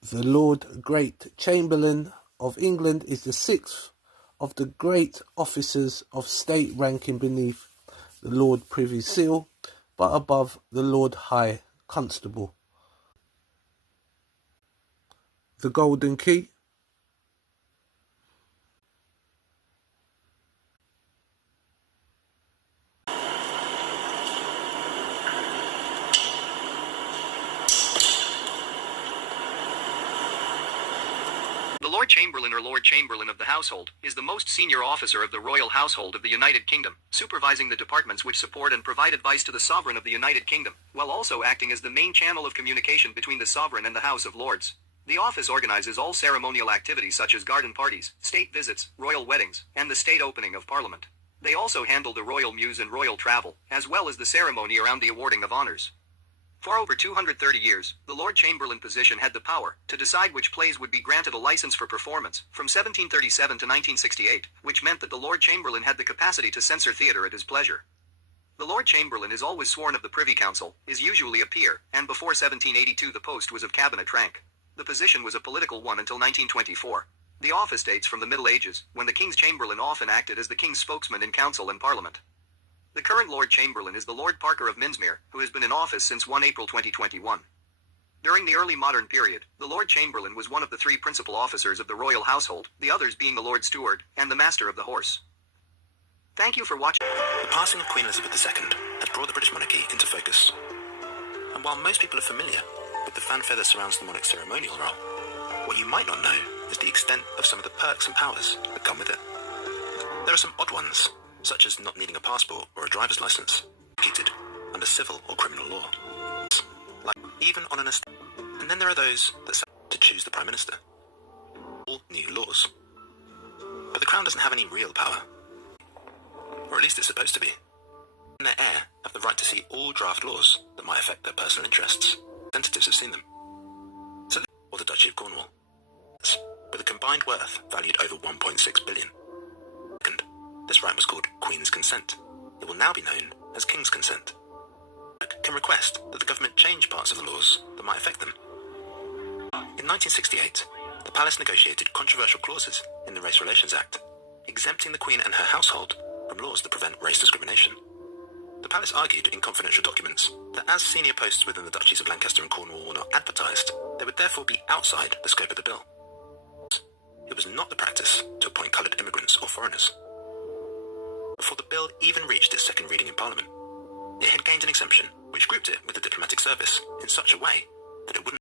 The Lord Great Chamberlain of England is the sixth of the great officers of state ranking beneath the Lord Privy Seal, but above the Lord High Constable. The Golden Key. The Lord Chamberlain or Lord Chamberlain of the Household is the most senior officer of the royal household of the United Kingdom, supervising the departments which support and provide advice to the Sovereign of the United Kingdom, while also acting as the main channel of communication between the Sovereign and the House of Lords. The office organizes all ceremonial activities such as garden parties, state visits, royal weddings, and the state opening of Parliament. They also handle the royal muse and royal travel, as well as the ceremony around the awarding of honors. For over 230 years, the Lord Chamberlain position had the power to decide which plays would be granted a license for performance, from 1737 to 1968, which meant that the Lord Chamberlain had the capacity to censor theatre at his pleasure. The Lord Chamberlain is always sworn of the Privy Council, is usually a peer, and before 1782 the post was of cabinet rank. The position was a political one until 1924. The office dates from the Middle Ages, when the King's Chamberlain often acted as the King's spokesman in council and Parliament. The current Lord Chamberlain is the Lord Parker of Minsmere, who has been in office since 1 April 2021. During the early modern period, the Lord Chamberlain was one of the three principal officers of the royal household, the others being the Lord Steward and the Master of the Horse. Thank you for watching. The passing of Queen Elizabeth II has brought the British monarchy into focus. And while most people are familiar with the fanfare that surrounds the monarch's ceremonial role, what you might not know is the extent of some of the perks and powers that come with it. There are some odd ones, such as not needing a passport or a driver's license, executed under civil or criminal law, like even on an estate. And then there are those that say to choose the Prime Minister. All new laws. But the Crown doesn't have any real power. Or at least it's supposed to be. And their heir have the right to see all draft laws that might affect their personal interests. Representatives have seen them. So, or the Duchy of Cornwall, with a combined worth valued over 1.6 billion. Second, this right was called Queen's Consent. It will now be known as King's Consent. Can request that the government change parts of the laws that might affect them. In 1968, the Palace negotiated controversial clauses in the Race Relations Act, exempting the Queen and her household from laws that prevent race discrimination. The Palace argued in confidential documents that as senior posts within the Duchies of Lancaster and Cornwall were not advertised, they would therefore be outside the scope of the bill. It was not the practice to appoint coloured immigrants or foreigners. Before the bill even reached its second reading in Parliament, it had gained an exemption which grouped it with the diplomatic service in such a way that it wouldn't